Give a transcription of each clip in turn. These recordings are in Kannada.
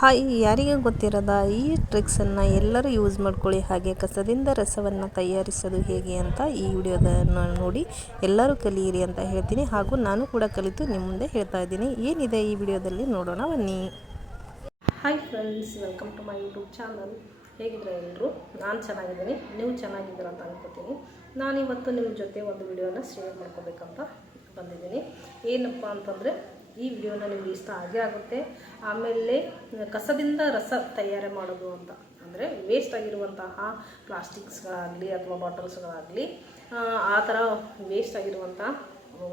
ಹಾಯ್, ಯಾರಿಗೆ ಗೊತ್ತಿರದ ಈ ಟ್ರಿಕ್ಸನ್ನು ಎಲ್ಲರೂ ಯೂಸ್ ಮಾಡ್ಕೊಳ್ಳಿ. ಹಾಗೆ ಕಸದಿಂದ ರಸವನ್ನು ತಯಾರಿಸೋದು ಹೇಗೆ ಅಂತ ಈ ವಿಡಿಯೋದನ್ನು ನೋಡಿ ಎಲ್ಲರೂ ಕಲಿಯಿರಿ ಅಂತ ಹೇಳ್ತೀನಿ. ಹಾಗೂ ನಾನು ಕೂಡ ಕಲಿತು ನಿಮ್ಮ ಮುಂದೆ ಹೇಳ್ತಾ ಇದ್ದೀನಿ. ಏನಿದೆ ಈ ವಿಡಿಯೋದಲ್ಲಿ ನೋಡೋಣ ಬನ್ನಿ. Hi friends, welcome to my YouTube channel. ಹೇಗಿದ್ರೆ ಎಲ್ಲರೂ? ನಾನು ಚೆನ್ನಾಗಿದ್ದೀನಿ, ನೀವು ಚೆನ್ನಾಗಿದ್ದೀರ ಅಂತ ಅನ್ಕೋತೀನಿ. ನಾನಿವತ್ತು ನಿಮ್ಮ ಜೊತೆ ಒಂದು ವಿಡಿಯೋನ ಶೇರ್ ಮಾಡ್ಕೋಬೇಕಂತ ಬಂದಿದ್ದೀನಿ. ಏನಪ್ಪ ಅಂತಂದರೆ, ಈ ವಿಡಿಯೋನ ನಿಮ್ಗೆ ಇಷ್ಟ ಆಗುತ್ತೆ. ಆಮೇಲೆ ಕಸದಿಂದ ರಸ ತಯಾರಿ ಮಾಡೋದು ಅಂತ ಅಂದರೆ ವೇಸ್ಟ್ ಆಗಿರುವಂತಹ ಪ್ಲಾಸ್ಟಿಕ್ಸ್ಗಳಾಗಲಿ ಅಥವಾ ಬಾಟಲ್ಸ್ಗಳಾಗಲಿ ಆ ಥರ ವೇಸ್ಟ್ ಆಗಿರುವಂಥ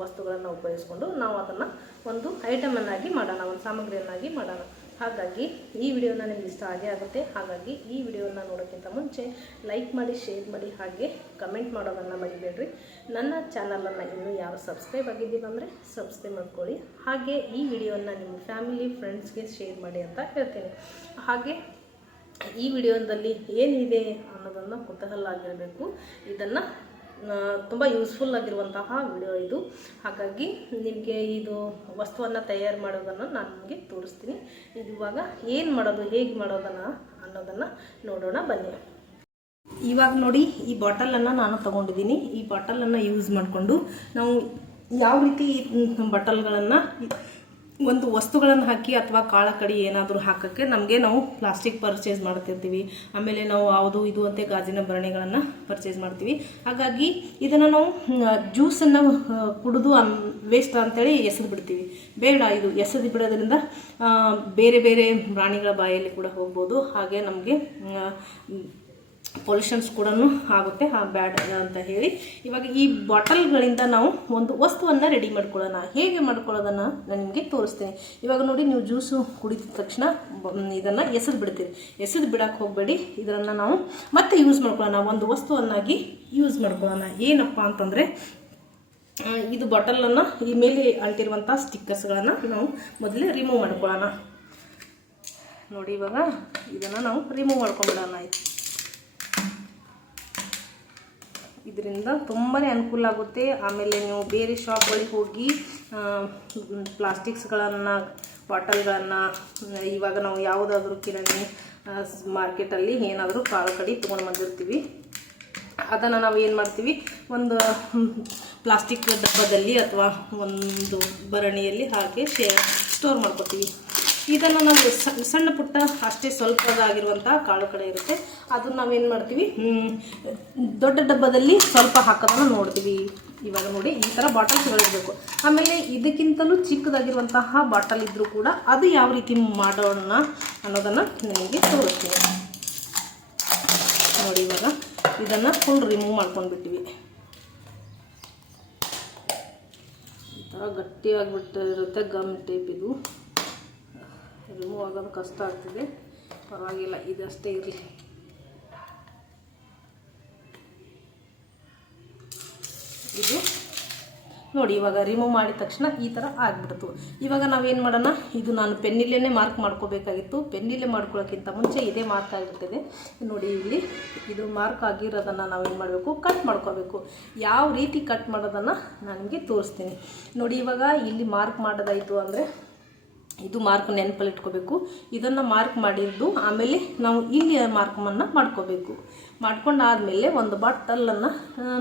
ವಸ್ತುಗಳನ್ನು ಉಪಯೋಗಿಸ್ಕೊಂಡು ನಾವು ಅದನ್ನು ಒಂದು ಐಟಮನ್ನಾಗಿ ಮಾಡೋಣ, ಒಂದು ಸಾಮಗ್ರಿಯನ್ನಾಗಿ ಮಾಡೋಣ. ಹಾಗಾಗಿ ಈ ವಿಡಿಯೋನ ನಿಮ್ಗೆ ಇಷ್ಟ ಆಗುತ್ತೆ. ಹಾಗಾಗಿ ಈ ವಿಡಿಯೋನ ನೋಡೋಕ್ಕಿಂತ ಮುಂಚೆ ಲೈಕ್ ಮಾಡಿ, ಶೇರ್ ಮಾಡಿ, ಹಾಗೆ ಕಮೆಂಟ್ ಮಾಡೋದನ್ನು ಮರಿಬೇಡ್ರಿ. ನನ್ನ ಚಾನಲನ್ನು ಇನ್ನೂ ಯಾರು ಸಬ್ಸ್ಕ್ರೈಬ್ ಆಗಿದ್ದೀವಿ ಅಂದರೆ ಸಬ್ಸ್ಕ್ರೈಬ್ ಮಾಡ್ಕೊಳ್ಳಿ. ಹಾಗೆ ಈ ವಿಡಿಯೋನ ನಿಮ್ಮ ಫ್ಯಾಮಿಲಿ ಫ್ರೆಂಡ್ಸ್ಗೆ ಶೇರ್ ಮಾಡಿ ಅಂತ ಹೇಳ್ತೀನಿ. ಹಾಗೆ ಈ ವಿಡಿಯೋದಲ್ಲಿ ಏನಿದೆ ಅನ್ನೋದನ್ನು ಕುತೂಹಲ ಆಗಿರಬೇಕು. ಇದನ್ನು ತುಂಬ ಯೂಸ್ಫುಲ್ ಆಗಿರುವಂತಹ ವಿಡಿಯೋ ಇದು. ಹಾಗಾಗಿ ನಿಮಗೆ ಇದು ವಸ್ತುವನ್ನು ತಯಾರು ಮಾಡೋದನ್ನು ನಾನು ನಿಮಗೆ ತೋರಿಸ್ತೀನಿ. ಇದು ಇವಾಗ ಏನು ಮಾಡೋದು, ಹೇಗೆ ಮಾಡೋದನ್ನು ಅನ್ನೋದನ್ನು ನೋಡೋಣ ಬನ್ನಿ. ಇವಾಗ ನೋಡಿ, ಈ ಬಾಟಲನ್ನು ನಾನು ತೊಗೊಂಡಿದ್ದೀನಿ. ಈ ಬಾಟಲನ್ನು ಯೂಸ್ ಮಾಡಿಕೊಂಡು ನಾವು ಯಾವ ರೀತಿ ಬಾಟಲ್ಗಳನ್ನು ಒಂದು ವಸ್ತುಗಳನ್ನು ಹಾಕಿ ಅಥವಾ ಕಾಳ ಕಡಿ ಏನಾದರೂ ಹಾಕೋಕ್ಕೆ ನಾವು ಪ್ಲಾಸ್ಟಿಕ್ ಪರ್ಚೇಸ್ ಮಾಡ್ತಿರ್ತೀವಿ. ಆಮೇಲೆ ನಾವು ಯಾವುದು ಇದು ಅಂತೆ ಗಾಜಿನ ಭರಣಿಗಳನ್ನು ಪರ್ಚೇಸ್ ಮಾಡ್ತೀವಿ. ಹಾಗಾಗಿ ಇದನ್ನು ನಾವು ಜ್ಯೂಸನ್ನು ಕುಡಿದು ವೇಸ್ಟ್ ಅಂತೇಳಿ ಎಸೆದು ಬಿಡ್ತೀವಿ. ಬೇಡ, ಇದು ಎಸೆದು ಬಿಡೋದ್ರಿಂದ ಬೇರೆ ಬೇರೆ ಪ್ರಾಣಿಗಳ ಬಾಯಲ್ಲಿ ಕೂಡ ಹೋಗ್ಬೋದು. ಹಾಗೆ ನಮಗೆ ಪೊಲ್ಯೂಷನ್ಸ್ ಕೂಡ ಆಗುತ್ತೆ, ಬ್ಯಾಡ್ ಅಂತ ಹೇಳಿ ಇವಾಗ ಈ ಬಾಟಲ್ಗಳಿಂದ ನಾವು ಒಂದು ವಸ್ತುವನ್ನು ರೆಡಿ ಮಾಡ್ಕೊಳ್ಳೋಣ. ಹೇಗೆ ಮಾಡ್ಕೊಳ್ಳೋದನ್ನು ನಾನು ನಿಮಗೆ ತೋರಿಸ್ತೀನಿ. ಇವಾಗ ನೋಡಿ, ನೀವು ಜ್ಯೂಸು ಕುಡಿದ ತಕ್ಷಣ ಇದನ್ನು ಎಸೆದು ಬಿಡ್ತೀರಿ. ಎಸೆದು ಬಿಡೋಕ್ಕೆ ಹೋಗಬೇಡಿ. ಇದನ್ನು ನಾವು ಮತ್ತೆ ಯೂಸ್ ಮಾಡ್ಕೊಳ್ಳೋಣ, ಒಂದು ವಸ್ತುವನ್ನಾಗಿ ಯೂಸ್ ಮಾಡ್ಕೊಳ್ಳೋಣ. ಏನಪ್ಪ ಅಂತಂದರೆ, ಇದು ಬಾಟಲನ್ನು ಈ ಮೇಲೆ ಅಲ್ಟಿರುವಂಥ ಸ್ಟಿಕ್ಕರ್ಸ್ಗಳನ್ನು ನಾವು ಮೊದಲೇ ರಿಮೂವ್ ಮಾಡ್ಕೊಳ್ಳೋಣ. ನೋಡಿ, ಇವಾಗ ಇದನ್ನು ನಾವು ರಿಮೂವ್ ಮಾಡ್ಕೊಂಡ್ಬಿಡೋಣ. ಇದರಿಂದ ತುಂಬಾ ಅನುಕೂಲ ಆಗುತ್ತೆ. ಆಮೇಲೆ ನೀವು ಬೇರೆ ಶಾಪ್ಗಳಿಗೆ ಹೋಗಿ ಪ್ಲಾಸ್ಟಿಕ್ಸ್ಗಳನ್ನು, ಬಾಟಲ್ಗಳನ್ನು, ಇವಾಗ ನಾವು ಯಾವುದಾದ್ರೂ ಕಿರಾಣಿ ಮಾರ್ಕೆಟಲ್ಲಿ ಏನಾದರೂ ಕಾಳು ಕಡಿ ತೊಗೊಂಡು ಬಂದಿರ್ತೀವಿ. ಅದನ್ನು ನಾವು ಏನು ಮಾಡ್ತೀವಿ, ಒಂದು ಪ್ಲಾಸ್ಟಿಕ್ ಡಬ್ಬದಲ್ಲಿ ಅಥವಾ ಒಂದು ಭರಣಿಯಲ್ಲಿ ಹಾಕಿ ಸ್ಟೋರ್ ಮಾಡ್ಕೊತೀವಿ. ಇದನ್ನು ನಾವು ಸಣ್ಣ ಪುಟ್ಟ ಅಷ್ಟೇ ಸ್ವಲ್ಪದಾಗಿರುವಂಥ ಕಾಳು ಕಡೆ ಇರುತ್ತೆ. ಅದನ್ನು ನಾವೇನು ಮಾಡ್ತೀವಿ, ದೊಡ್ಡ ಡಬ್ಬದಲ್ಲಿ ಸ್ವಲ್ಪ ಹಾಕೋದನ್ನು ನೋಡ್ತೀವಿ. ಇವಾಗ ನೋಡಿ, ಈ ಥರ ಬಾಟಲ್ಸ್ಗಳಿರಬೇಕು. ಆಮೇಲೆ ಇದಕ್ಕಿಂತಲೂ ಚಿಕ್ಕದಾಗಿರುವಂತಹ ಬಾಟಲ್ ಇದ್ದರೂ ಕೂಡ ಅದು ಯಾವ ರೀತಿ ಮಾಡೋಣ ಅನ್ನೋದನ್ನು ನನಗೆ ತೋರಿಸ್ತೀನಿ. ನೋಡಿ, ಇವಾಗ ಇದನ್ನು ಫುಲ್ ರಿಮೂವ್ ಮಾಡ್ಕೊಂಡ್ಬಿಟ್ಟಿವಿ. ಈ ಥರ ಗಟ್ಟಿಯಾಗಿಬಿಟ್ಟಿರುತ್ತೆ, ಗಮ್ ಟೇಪ್. ಇದು ರಿಮೂವ್ ಆಗೋದು ಕಷ್ಟ ಆಗ್ತಿದೆ, ಪರವಾಗಿಲ್ಲ, ಇದಷ್ಟೇ ಇರಲಿ. ಇದು ನೋಡಿ, ಇವಾಗ ರಿಮೂವ್ ಮಾಡಿದ ತಕ್ಷಣ ಈ ಥರ ಆಗಿಬಿಡ್ತು. ಇವಾಗ ನಾವೇನು ಮಾಡೋಣ, ಇದು ನಾನು ಪೆನ್ನಿಲ್ಲೇ ಮಾರ್ಕ್ ಮಾಡ್ಕೋಬೇಕಾಗಿತ್ತು. ಪೆನ್ನಿಲ್ಲೇ ಮಾಡ್ಕೊಳ್ಳೋಕ್ಕಿಂತ ಮುಂಚೆ ಇದೇ ಮಾರ್ಕ್ ಆಗಿಬಿಟ್ಟಿದೆ. ನೋಡಿ, ಇಲ್ಲಿ ಇದು ಮಾರ್ಕ್ ಆಗಿರೋದನ್ನು ನಾವೇನು ಮಾಡಬೇಕು, ಕಟ್ ಮಾಡ್ಕೋಬೇಕು. ಯಾವ ರೀತಿ ಕಟ್ ಮಾಡೋದನ್ನು ನಾನು ನಿಮಗೆ ತೋರಿಸ್ತೀನಿ. ನೋಡಿ, ಇವಾಗ ಇಲ್ಲಿ ಮಾರ್ಕ್ ಮಾಡೋದಾಯಿತು ಅಂದರೆ ಇದು ಮಾರ್ಕ್ ನೆನಪಲ್ಲಿ ಇಟ್ಕೋಬೇಕು. ಇದನ್ನು ಮಾರ್ಕ್ ಮಾಡಿದ್ದು ಆಮೇಲೆ ನಾವು ಇಲ್ಲಿ ಮಾರ್ಕನ್ನು ಮಾಡ್ಕೋಬೇಕು. ಮಾಡ್ಕೊಂಡಾದಮೇಲೆ ಒಂದು ಬಾಟಲನ್ನು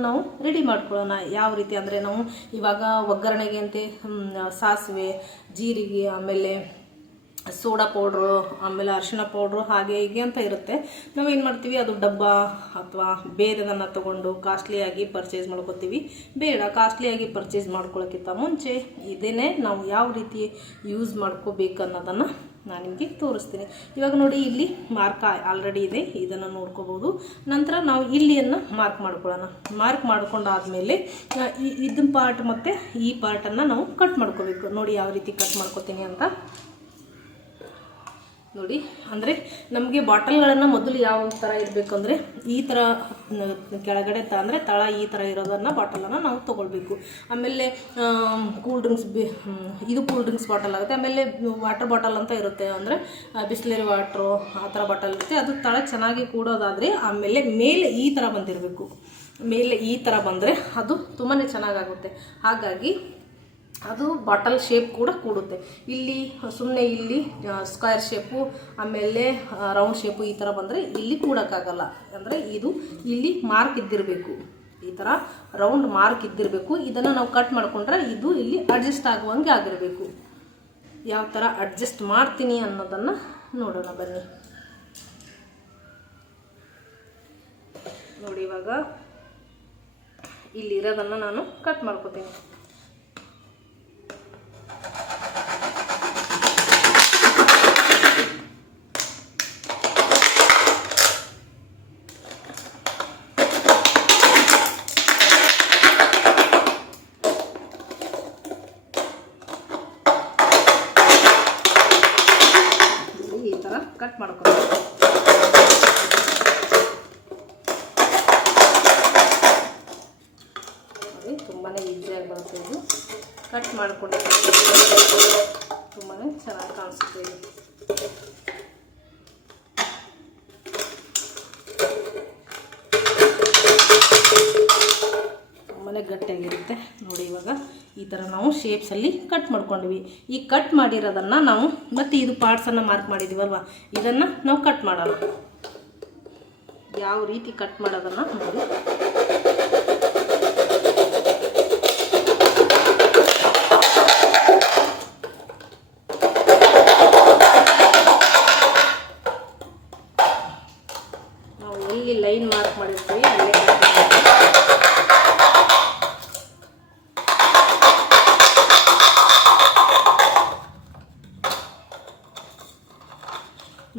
ನಾವು ರೆಡಿ ಮಾಡ್ಕೊಳ್ಳೋಣ. ಯಾವ ರೀತಿ ಅಂದರೆ, ನಾವು ಇವಾಗ ಒಗ್ಗರಣೆಗೆ ಅಂತೆ ಸಾಸಿವೆ, ಜೀರಿಗೆ, ಆಮೇಲೆ ಸೋಡಾ ಪೌಡ್ರು, ಆಮೇಲೆ ಅರಿಶಿಣ ಪೌಡ್ರು, ಹಾಗೆ ಹೀಗೆ ಅಂತ ಇರುತ್ತೆ. ನಾವೇನು ಮಾಡ್ತೀವಿ, ಅದು ಡಬ್ಬ ಅಥವಾ ಬೇರೆದನ್ನು ತೊಗೊಂಡು ಕಾಸ್ಟ್ಲಿಯಾಗಿ ಪರ್ಚೇಸ್ ಮಾಡ್ಕೋತೀವಿ. ಬೇಡ, ಕಾಸ್ಟ್ಲಿಯಾಗಿ ಪರ್ಚೇಸ್ ಮಾಡ್ಕೊಳ್ಳೋಕ್ಕಿಂತ ಮುಂಚೆ ಇದನ್ನೇ ನಾವು ಯಾವ ರೀತಿ ಯೂಸ್ ಮಾಡ್ಕೋಬೇಕು ಅನ್ನೋದನ್ನು ನಾನು ನಿಮಗೆ ತೋರಿಸ್ತೀನಿ. ಇವಾಗ ನೋಡಿ, ಇಲ್ಲಿ ಮಾರ್ಕ್ ಆಲ್ರೆಡಿ ಇದೆ, ಇದನ್ನು ನೋಡ್ಕೋಬೋದು. ನಂತರ ನಾವು ಇಲ್ಲಿಯನ್ನು ಮಾರ್ಕ್ ಮಾಡ್ಕೊಳ್ಳೋಣ. ಮಾರ್ಕ್ ಮಾಡ್ಕೊಂಡಾದಮೇಲೆ ಇದನ್ನ ಪಾರ್ಟ್ ಮತ್ತು ಈ ಪಾರ್ಟನ್ನು ನಾವು ಕಟ್ ಮಾಡ್ಕೋಬೇಕು. ನೋಡಿ ಯಾವ ರೀತಿ ಕಟ್ ಮಾಡ್ಕೋತೀನಿ ಅಂತ ನೋಡಿ. ಅಂದರೆ ನಮಗೆ ಬಾಟಲ್ಗಳನ್ನು ಮೊದಲು ಯಾವ ಥರ ಇರಬೇಕು ಅಂದರೆ, ಈ ಥರ ಕೆಳಗಡೆ ಅಂದರೆ ತಳ ಈ ಥರ ಇರೋದನ್ನು ಬಾಟಲನ್ನು ನಾವು ತೊಗೊಳ್ಬೇಕು. ಆಮೇಲೆ ಕೂಲ್ ಡ್ರಿಂಕ್ಸ್, ಇದು ಕೂಲ್ ಡ್ರಿಂಕ್ಸ್ ಬಾಟಲ್ ಆಗುತ್ತೆ. ಆಮೇಲೆ ವಾಟರ್ ಬಾಟಲ್ ಅಂತ ಇರುತ್ತೆ, ಅಂದರೆ ಬಿಸ್ಲರಿ ವಾಟ್ರು ಆ ಥರ ಬಾಟಲ್ ಇರುತ್ತೆ. ಅದು ತಳ ಚೆನ್ನಾಗಿ ಕೂಡೋದಾದರೆ ಆಮೇಲೆ ಮೇಲೆ ಈ ಥರ ಬಂದಿರಬೇಕು. ಮೇಲೆ ಈ ಥರ ಬಂದರೆ ಅದು ತುಂಬಾ ಚೆನ್ನಾಗಾಗುತ್ತೆ. ಹಾಗಾಗಿ ಅದು ಬಾಟಲ್ ಶೇಪ್ ಕೂಡ ಕೂಡುತ್ತೆ. ಇಲ್ಲಿ ಸುಮ್ಮನೆ ಇಲ್ಲಿ ಸ್ಕ್ವೇರ್ ಶೇಪು ಆಮೇಲೆ ರೌಂಡ್ ಶೇಪು ಈ ಥರ ಬಂದರೆ ಇಲ್ಲಿ ಕೂಡೋಕ್ಕಾಗಲ್ಲ. ಅಂದರೆ ಇದು ಇಲ್ಲಿ ಮಾರ್ಕ್ ಇದ್ದಿರಬೇಕು, ಈ ಥರ ರೌಂಡ್ ಮಾರ್ಕ್ ಇದ್ದಿರಬೇಕು. ಇದನ್ನು ನಾವು ಕಟ್ ಮಾಡಿಕೊಂಡ್ರೆ ಇದು ಇಲ್ಲಿ ಅಡ್ಜಸ್ಟ್ ಆಗುವಂಗೆ ಆಗಿರಬೇಕು. ಯಾವ ಥರ ಅಡ್ಜಸ್ಟ್ ಮಾಡ್ತೀನಿ ಅನ್ನೋದನ್ನು ನೋಡೋಣ ಬನ್ನಿ. ನೋಡಿ, ಇವಾಗ ಇಲ್ಲಿರೋದನ್ನು ನಾನು ಕಟ್ ಮಾಡ್ಕೊತೀನಿ. ಈ ಥರ ಕಟ್ ಮಾಡ್ಕೊತೀನಿ. ತುಂಬಾ ಈಸಿಯಾಗಿ ಬರುತ್ತೆ ಇದು. ಕಟ್ ಮಾಡಿಕೊಂಡು ತುಂಬಾ ಚೆನ್ನಾಗಿ ಕಾಣಿಸುತ್ತೆ ಇದು. ತುಂಬಾ ಗಟ್ಟಿಯಾಗಿರುತ್ತೆ ನೋಡಿ. ಇವಾಗ ಈ ಥರ ನಾವು ಶೇಪ್ಸಲ್ಲಿ ಕಟ್ ಮಾಡ್ಕೊಂಡ್ವಿ. ಈ ಕಟ್ ಮಾಡಿರೋದನ್ನು ನಾವು ಮತ್ತೆ ಇದು ಪಾರ್ಟ್ಸನ್ನು ಮಾರ್ಕ್ ಮಾಡಿದ್ದೀವಲ್ವ, ಇದನ್ನು ನಾವು ಕಟ್ ಮಾಡೋಣ. ಯಾವ ರೀತಿ ಕಟ್ ಮಾಡೋದನ್ನು ನೋಡಿ. ನಾವು ಎಲ್ಲಿ ಲೈನ್ ಮಾರ್ಕ್ ಮಾಡಿರ್ತೀವಿ ಅಲ್ಲೇ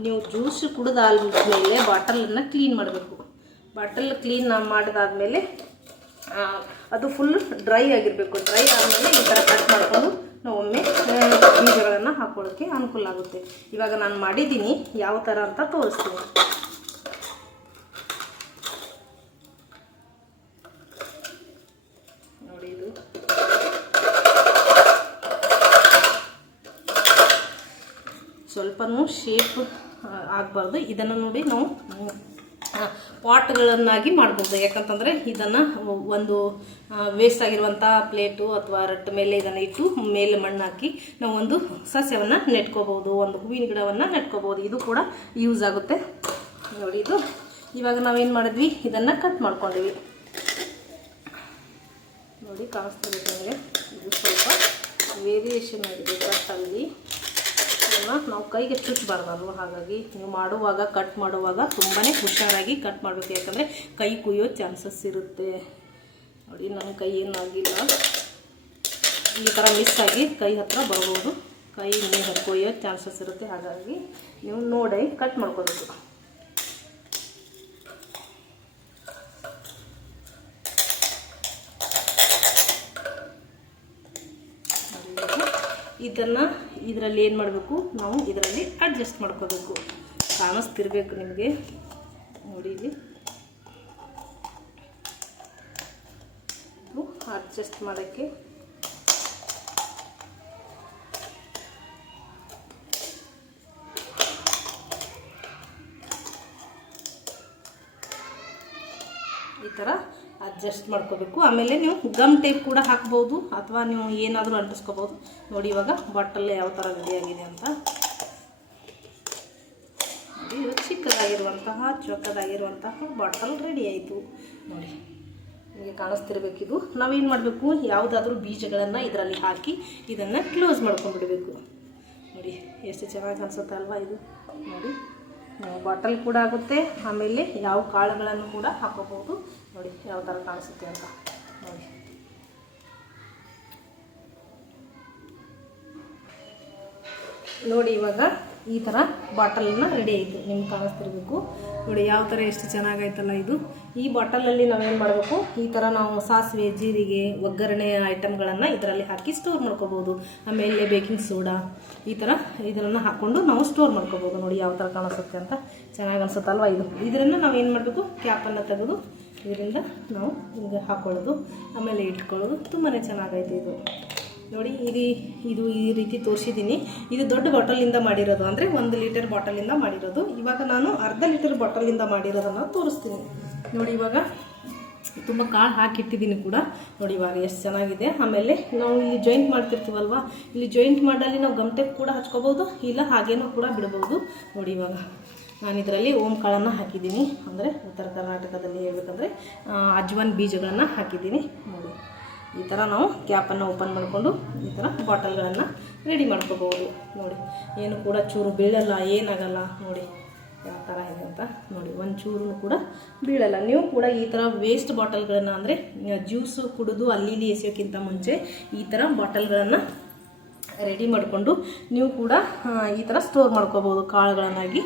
ನೀವು ಜ್ಯೂಸ್ ಕುಡಿದಾದ್ಮೇಲೆ ಬಾಟಲನ್ನು ಕ್ಲೀನ್ ಮಾಡಬೇಕು. ಬಾಟಲ್ ಕ್ಲೀನ್ ಮಾಡಿದಾದ್ಮೇಲೆ ಅದು ಫುಲ್ ಡ್ರೈ ಆಗಿರಬೇಕು. ಡ್ರೈ ಆದಮೇಲೆ ಈ ಥರ ಕಟ್ ಮಾಡಿಕೊಂಡು ನಾವು ಒಮ್ಮೆ ಬೀಜಗಳನ್ನು ಹಾಕೊಳ್ಳೋಕ್ಕೆ ಅನುಕೂಲ ಆಗುತ್ತೆ. ಇವಾಗ ನಾನು ಮಾಡಿದ್ದೀನಿ, ಯಾವ ಥರ ಅಂತ ತೋರಿಸ್ತೀನಿ ನೋಡಿ. ಇದು ಸ್ವಲ್ಪನೂ ಶೇಪ್ ಆಗಬಾರ್ದು. ಇದನ್ನು ನೋಡಿ ನಾವು ಪಾಟ್ಗಳನ್ನಾಗಿ ಮಾಡ್ಬೋದು. ಯಾಕಂತಂದರೆ ಇದನ್ನು ಒಂದು ವೇಸ್ಟ್ ಆಗಿರುವಂಥ ಪ್ಲೇಟು ಅಥವಾ ರಟ್ಟು ಮೇಲೆ ಇದನ್ನು ಇಟ್ಟು ಮೇಲೆ ಮಣ್ಣು ಹಾಕಿ ನಾವು ಒಂದು ಸಸ್ಯವನ್ನು ನೆಟ್ಕೋಬೋದು, ಒಂದು ಹೂವಿನ ಗಿಡವನ್ನು ನೆಟ್ಕೋಬೋದು. ಇದು ಕೂಡ ಯೂಸ್ ಆಗುತ್ತೆ ನೋಡಿ. ಇದು ಇವಾಗ ನಾವೇನು ಮಾಡಿದ್ವಿ, ಇದನ್ನು ಕಟ್ ಮಾಡ್ಕೊಂಡಿವಿ ನೋಡಿ. ಕಾಣಿಸ್ತಿದೆ ನಿಮಗೆ. ಇದು ಸ್ವಲ್ಪ ವೇರಿಯೇಷನ್ ಆಗಿದೆ ಕಟ್ಟಲ್ಲಿ. ನಾವು ಕೈಗೆ ಚುಚ್ಚಬಾರ್ದಲ್ವ, ಹಾಗಾಗಿ ನೀವು ಮಾಡುವಾಗ ಕಟ್ ಮಾಡುವಾಗ ತುಂಬಾ ಹುಷಾರಾಗಿ ಕಟ್ ಮಾಡಬೇಕು. ಯಾಕಂದರೆ ಕೈ ಕುಯ್ಯೋ ಚಾನ್ಸಸ್ ಇರುತ್ತೆ ನೋಡಿ. ನನ್ನ ಕೈ ಏನಾಗಿಲ್ಲ, ಈ ಥರ ಮಿಸ್ ಆಗಿ ಕೈ ಹತ್ರ ಬರ್ಬೋದು, ಕೈ ಮೇಲೆ ಕೊಯ್ಯೋ ಚಾನ್ಸಸ್ ಇರುತ್ತೆ. ಹಾಗಾಗಿ ನೀವು ನೋಡಿ ಕಟ್ ಮಾಡ್ಕೋಬೇಕು. ಇದನ್ನು ಇದರಲ್ಲಿ ಏನು ಮಾಡಬೇಕು, ನಾವು ಇದರಲ್ಲಿ ಅಡ್ಜಸ್ಟ್ ಮಾಡ್ಕೋಬೇಕು. ಕಾಣಿಸ್ತಿರ್ಬೇಕು ನಿಮಗೆ ನೋಡಿ. ಇಲ್ಲಿ ಅಡ್ಜಸ್ಟ್ ಮಾಡೋಕ್ಕೆ ಈ ಥರ ಅಡ್ಜಸ್ಟ್ ಮಾಡ್ಕೋಬೇಕು. ಆಮೇಲೆ ನೀವು ಗಮ್ ಟೇಪ್ ಕೂಡ ಹಾಕ್ಬೋದು, ಅಥವಾ ನೀವು ಏನಾದರೂ ಅಂಟಿಸ್ಕೋಬೋದು ನೋಡಿ. ಇವಾಗ ಬಾಟಲ್ ಯಾವ ಥರ ರೆಡಿಯಾಗಿದೆ ಅಂತ ನೋಡಿ. ಇದು ಚಿಕ್ಕದಾಗಿರುವಂತಹ ಚೊಕ್ಕದಾಗಿರುವಂತಹ ಬಾಟಲ್ ರೆಡಿ ಆಯಿತು ನೋಡಿ. ನಿಮಗೆ ಕಾಣಿಸ್ತಿರ್ಬೇಕಿದು. ನಾವೇನು ಮಾಡಬೇಕು, ಯಾವುದಾದ್ರೂ ಬೀಜಗಳನ್ನು ಇದರಲ್ಲಿ ಹಾಕಿ ಇದನ್ನು ಕ್ಲೋಸ್ ಮಾಡ್ಕೊಂಡ್ಬಿಡಬೇಕು ನೋಡಿ. ಎಷ್ಟು ಚೆನ್ನಾಗಿ ಅನಿಸುತ್ತೆ ಅಲ್ವಾ ಇದು ನೋಡಿ. ಬಾಟಲ್ ಕೂಡ ಆಗುತ್ತೆ, ಆಮೇಲೆ ಯಾವ ಕಾಳುಗಳನ್ನು ಕೂಡ ಹಾಕೋಬೋದು ನೋಡಿ. ಯಾವ ಥರ ಕಾಣಿಸುತ್ತೆ ಅಂತ ನೋಡಿ. ನೋಡಿ ಇವಾಗ ಈ ಥರ ಬಾಟಲನ್ನು ರೆಡಿ ಆಯಿತು. ನಿಮ್ಗೆ ಕಾಣಿಸ್ತಿರ್ಬೇಕು ನೋಡಿ ಯಾವ ಥರ ಎಷ್ಟು ಚೆನ್ನಾಗಾಯ್ತಲ್ಲ ಇದು. ಈ ಬಾಟಲಲ್ಲಿ ನಾವೇನು ಮಾಡಬೇಕು, ಈ ಥರ ನಾವು ಸಾಸಿವೆ, ಜೀರಿಗೆ, ಒಗ್ಗರಣೆ ಐಟಮ್ಗಳನ್ನು ಇದರಲ್ಲಿ ಹಾಕಿ ಸ್ಟೋರ್ ಮಾಡ್ಕೋಬೋದು. ಆಮೇಲೆ ಬೇಕಿಂಗ್ ಸೋಡಾ ಈ ಥರ ಇದನ್ನು ಹಾಕ್ಕೊಂಡು ನಾವು ಸ್ಟೋರ್ ಮಾಡ್ಕೋಬೋದು ನೋಡಿ. ಯಾವ ಥರ ಕಾಣಿಸುತ್ತೆ ಅಂತ ಚೆನ್ನಾಗಿ ಅನಿಸುತ್ತಲ್ವ ಇದು. ಇದರಿಂದ ನಾವೇನು ಮಾಡಬೇಕು, ಕ್ಯಾಪನ್ನು ತೆಗೆದು ಇದರಿಂದ ನಾವು ಹಿಂಗೆ ಹಾಕ್ಕೊಳ್ಳೋದು, ಆಮೇಲೆ ಇಟ್ಕೊಳ್ಳೋದು. ತುಂಬಾ ಚೆನ್ನಾಗೈತೆ ಇದು ನೋಡಿ. ಇದು ಈ ರೀತಿ ತೋರಿಸಿದ್ದೀನಿ. ಇದು ದೊಡ್ಡ ಬಾಟಲಿಂದ ಮಾಡಿರೋದು, ಅಂದರೆ 1 ಲೀಟರ್ ಬಾಟಲಿಂದ ಮಾಡಿರೋದು. ಇವಾಗ ನಾನು ಅರ್ಧ ಲೀಟರ್ ಬಾಟಲಿಂದ ಮಾಡಿರೋದನ್ನು ತೋರಿಸ್ತೀನಿ ನೋಡಿ. ಇವಾಗ ತುಂಬ ಕಾಳು ಹಾಕಿಟ್ಟಿದ್ದೀನಿ ಕೂಡ ನೋಡಿ ಇವಾಗ ಎಷ್ಟು ಚೆನ್ನಾಗಿದೆ. ಆಮೇಲೆ ನಾವು ಇಲ್ಲಿ ಜಾಯಿಂಟ್ ಮಾಡ್ತಿರ್ತೀವಲ್ವ, ಇಲ್ಲಿ ಜಾಯಿಂಟ್ ಮಾಡಲ್ಲಿ ನಾವು ಗಮ್ಟೆಪ್ ಕೂಡ ಹಚ್ಕೋಬೋದು, ಇಲ್ಲ ಹಾಗೇನೂ ಕೂಡ ಬಿಡ್ಬೋದು. ನೋಡಿ ಇವಾಗ ನಾನು ಇದರಲ್ಲಿ ಓಂ ಕಾಳನ್ನು ಹಾಕಿದ್ದೀನಿ, ಅಂದರೆ ಉತ್ತರ ಕರ್ನಾಟಕದಲ್ಲಿ ಹೇಳ್ಬೇಕಂದ್ರೆ ಅಜ್ವಾನ್ ಬೀಜಗಳನ್ನು ಹಾಕಿದ್ದೀನಿ. ನೋಡಿ ಈ ಥರ ನಾವು ಕ್ಯಾಪನ್ನು ಓಪನ್ ಮಾಡಿಕೊಂಡು ಈ ಥರ ಬಾಟಲ್ಗಳನ್ನು ರೆಡಿ ಮಾಡ್ಕೋಬೋದು. ನೋಡಿ ಏನು ಕೂಡ ಚೂರು ಬೀಳಲ್ಲ, ಏನಾಗಲ್ಲ. ನೋಡಿ ಯಾವ ಥರ ಇದೆ ಅಂತ ನೋಡಿ, ಒಂದು ಚೂರು ಕೂಡ ಬೀಳಲ್ಲ. ನೀವು ಕೂಡ ಈ ಥರ ವೇಸ್ಟ್ ಬಾಟಲ್ಗಳನ್ನು, ಅಂದರೆ ಜ್ಯೂಸು ಕುಡಿದು ಅಲ್ಲಿ ಇಲ್ಲಿ ಎಸೆಯೋಕ್ಕಿಂತ ಮುಂಚೆ ಈ ಥರ ಬಾಟಲ್ಗಳನ್ನು ರೆಡಿ ಮಾಡಿಕೊಂಡು ನೀವು ಕೂಡ ಈ ಥರ ಸ್ಟೋರ್ ಮಾಡ್ಕೋಬೋದು, ಕಾಳುಗಳನ್ನಾಗಿ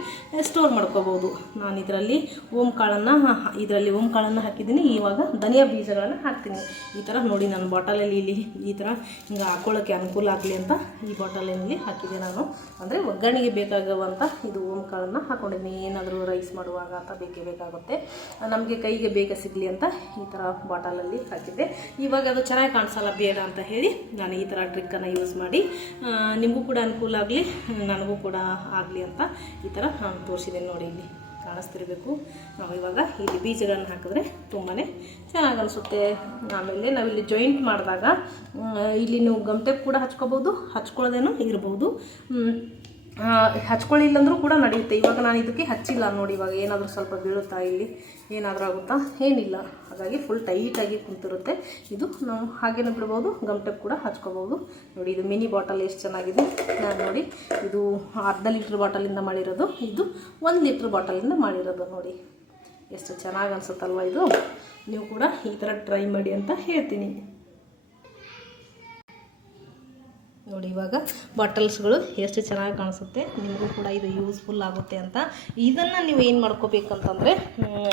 ಸ್ಟೋರ್ ಮಾಡ್ಕೋಬೋದು. ನಾನು ಇದರಲ್ಲಿ ಓಂ ಕಾಳನ್ನು ಹಾಕಿದ್ದೀನಿ. ಇವಾಗ ಧನಿಯಾ ಬೀಜಗಳನ್ನು ಹಾಕ್ತೀನಿ. ಈ ಥರ ನೋಡಿ ನಾನು ಬಾಟಲಲ್ಲಿ ಇಲ್ಲಿ ಈ ಥರ ಹಿಂಗೆ ಹಾಕ್ಕೊಳ್ಳೋಕ್ಕೆ ಅನುಕೂಲ ಆಗಲಿ ಅಂತ ಈ ಬಾಟಲಲ್ಲಿ ಹಾಕಿದೆ ನಾನು. ಅಂದರೆ ಒಗ್ಗರಣೆಗೆ ಬೇಕಾಗುವಂಥ ಇದು ಓಂ ಕಾಳನ್ನು ಹಾಕ್ಕೊಂಡಿದ್ದೀನಿ. ಏನಾದರೂ ರೈಸ್ ಮಾಡುವಾಗ ಅಂತ ಬೇಕೇ ಬೇಕಾಗುತ್ತೆ, ನಮಗೆ ಕೈಗೆ ಬೇಗ ಸಿಗಲಿ ಅಂತ ಈ ಥರ ಬಾಟಲಲ್ಲಿ ಹಾಕಿದ್ದೆ. ಇವಾಗ ಅದು ಚೆನ್ನಾಗಿ ಕಾಣಿಸಲ್ಲ ಬೇಡ ಅಂತ ಹೇಳಿ ನಾನು ಈ ಥರ ಟ್ರಿಕ್ಕನ್ನು ಯೂಸ್ ಮಾಡಿ ನಿಮಗೂ ಕೂಡ ಅನುಕೂಲ ಆಗಲಿ, ನನಗೂ ಕೂಡ ಆಗಲಿ ಅಂತ ಈ ಥರ ನಾನು ತೋರಿಸಿದ್ದೇನೆ. ನೋಡಿ ಇಲ್ಲಿ ಕಾಣಿಸ್ತಿರಬೇಕು. ನಾವು ಇವಾಗ ಇಲ್ಲಿ ಬೀಜಗಳನ್ನು ಹಾಕಿದ್ರೆ ತುಂಬಾ ಚೆನ್ನಾಗಿ ಅನಿಸುತ್ತೆ. ಆಮೇಲೆ ನಾವಿಲ್ಲಿ ಜಾಯಿಂಟ್ ಮಾಡಿದಾಗ ಇಲ್ಲಿ ನೀವು ಗಮ್ಟೆಪ್ ಕೂಡ ಹಚ್ಕೋಬೋದು, ಹಚ್ಕೊಳ್ಳೋದೇನೂ ಇರ್ಬೋದು, ಹಚ್ಕೊಳ್ಳಿಲ್ಲಂದ್ರೂ ಕೂಡ ನಡೆಯುತ್ತೆ. ಇವಾಗ ನಾನು ಇದಕ್ಕೆ ಹಚ್ಚಿಲ್ಲ ನೋಡಿ, ಇವಾಗ ಏನಾದರೂ ಸ್ವಲ್ಪ ಬೀಳುತ್ತಾ, ಇಲ್ಲಿ ಏನಾದರೂ ಆಗುತ್ತಾ, ಏನಿಲ್ಲ. ಹಾಗಾಗಿ ಫುಲ್ ಟೈಟಾಗಿ ಕುಂತಿರುತ್ತೆ. ಇದು ನಾವು ಹಾಗೇನೂ ಬಿಡ್ಬೋದು, ಗಮ್ಟೆಪ್ ಕೂಡ ಹಚ್ಕೋಬೋದು. ನೋಡಿ ಇದು ಮಿನಿ ಬಾಟಲ್ ಎಷ್ಟು ಚೆನ್ನಾಗಿದೆ. ನಾನು ನೋಡಿ ಇದು ಅರ್ಧ ಲೀಟ್ರ್ ಬಾಟಲಿಂದ ಮಾಡಿರೋದು, ಇದು 1 ಲೀಟ್ರ್ ಬಾಟಲಿಂದ ಮಾಡಿರೋದು. ನೋಡಿ ಎಷ್ಟು ಚೆನ್ನಾಗಿ ಅನಿಸುತ್ತಲ್ವ ಇದು. ನೀವು ಕೂಡ ಈ ಥರ ಟ್ರೈ ಮಾಡಿ ಅಂತ ಹೇಳ್ತೀನಿ. ನೋಡಿ ಇವಾಗ ಬಾಟಲ್ಸ್ಗಳು ಎಷ್ಟು ಚೆನ್ನಾಗಿ ಕಾಣಿಸುತ್ತೆ. ನಿಮಗೂ ಕೂಡ ಇದು ಯೂಸ್ಫುಲ್ ಆಗುತ್ತೆ ಅಂತ. ಇದನ್ನು ನೀವು ಏನು ಮಾಡ್ಕೋಬೇಕಂತಂದರೆ,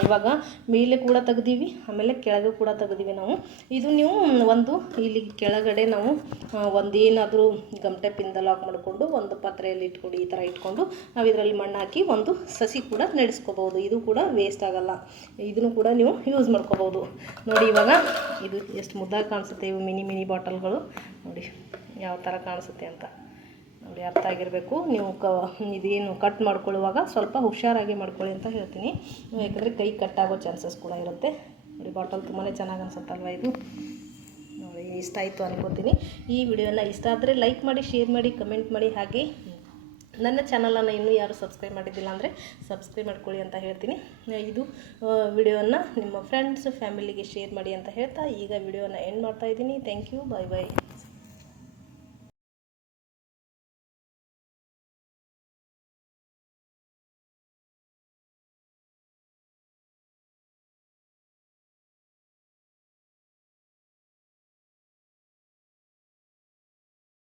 ಇವಾಗ ಮೇಲೆ ಕೂಡ ತೆಗ್ದೀವಿ, ಆಮೇಲೆ ಕೆಳಗೆ ಕೂಡ ತೆಗ್ದೀವಿ ನಾವು. ಇದು ನೀವು ಒಂದು ಇಲ್ಲಿ ಕೆಳಗಡೆ ನಾವು ಒಂದೇನಾದರೂ ಗಮ್ಟೆಪ್ಪಿಂದ ಲಾಕ್ ಮಾಡಿಕೊಂಡು ಒಂದು ಪಾತ್ರೆಯಲ್ಲಿ ಇಟ್ಕೊಂಡು ಈ ಥರ ಇಟ್ಕೊಂಡು ನಾವು ಇದರಲ್ಲಿ ಮಣ್ಣು ಹಾಕಿ ಒಂದು ಸಸಿ ಕೂಡ ನಡೆಸ್ಕೋಬೋದು. ಇದು ಕೂಡ ವೇಸ್ಟ್ ಆಗೋಲ್ಲ, ಇದನ್ನು ಕೂಡ ನೀವು ಯೂಸ್ ಮಾಡ್ಕೋಬೋದು. ನೋಡಿ ಇವಾಗ ಇದು ಎಷ್ಟು ಮುದ್ದಾಗಿ ಕಾಣಿಸುತ್ತೆ. ಇವು ಮಿನಿ ಬಾಟಲ್ಗಳು ನೋಡಿ ಯಾವ ಥರ ಕಾಣಿಸುತ್ತೆ ಅಂತ ನೋಡಿ, ಅರ್ಥ ಆಗಿರಬೇಕು. ನೀವು ಇದೇನು ಕಟ್ ಮಾಡ್ಕೊಳ್ಳುವಾಗ ಸ್ವಲ್ಪ ಹುಷಾರಾಗಿ ಮಾಡ್ಕೊಳ್ಳಿ ಅಂತ ಹೇಳ್ತೀನಿ, ಯಾಕಂದರೆ ಕೈ ಕಟ್ಟಾಗೋ ಚಾನ್ಸಸ್ ಕೂಡ ಇರುತ್ತೆ. ನೋಡಿ ಬಾಟಲ್ ತುಂಬಾ ಚೆನ್ನಾಗಿ ಅನಿಸುತ್ತಲ್ವ ಇದು. ನೋಡಿ ಇಷ್ಟ ಆಯಿತು ಅನ್ಕೋತೀನಿ. ಈ ವಿಡಿಯೋನ ಇಷ್ಟ ಆದರೆ ಲೈಕ್ ಮಾಡಿ, ಶೇರ್ ಮಾಡಿ, ಕಮೆಂಟ್ ಮಾಡಿ. ಹಾಗೆ ನನ್ನ ಚಾನಲನ್ನು ಇನ್ನೂ ಯಾರು ಸಬ್ಸ್ಕ್ರೈಬ್ ಮಾಡಿದ್ದಿಲ್ಲ ಅಂದರೆ ಸಬ್ಸ್ಕ್ರೈಬ್ ಮಾಡ್ಕೊಳ್ಳಿ ಅಂತ ಹೇಳ್ತೀನಿ. ಇದು ವಿಡಿಯೋನ ನಿಮ್ಮ ಫ್ರೆಂಡ್ಸ್ ಫ್ಯಾಮಿಲಿಗೆ ಶೇರ್ ಮಾಡಿ ಅಂತ ಹೇಳ್ತಾ ಈಗ ವಿಡಿಯೋನ ಎಂಡ್ ಮಾಡ್ತಾಯಿದ್ದೀನಿ. Thank you, bye bye.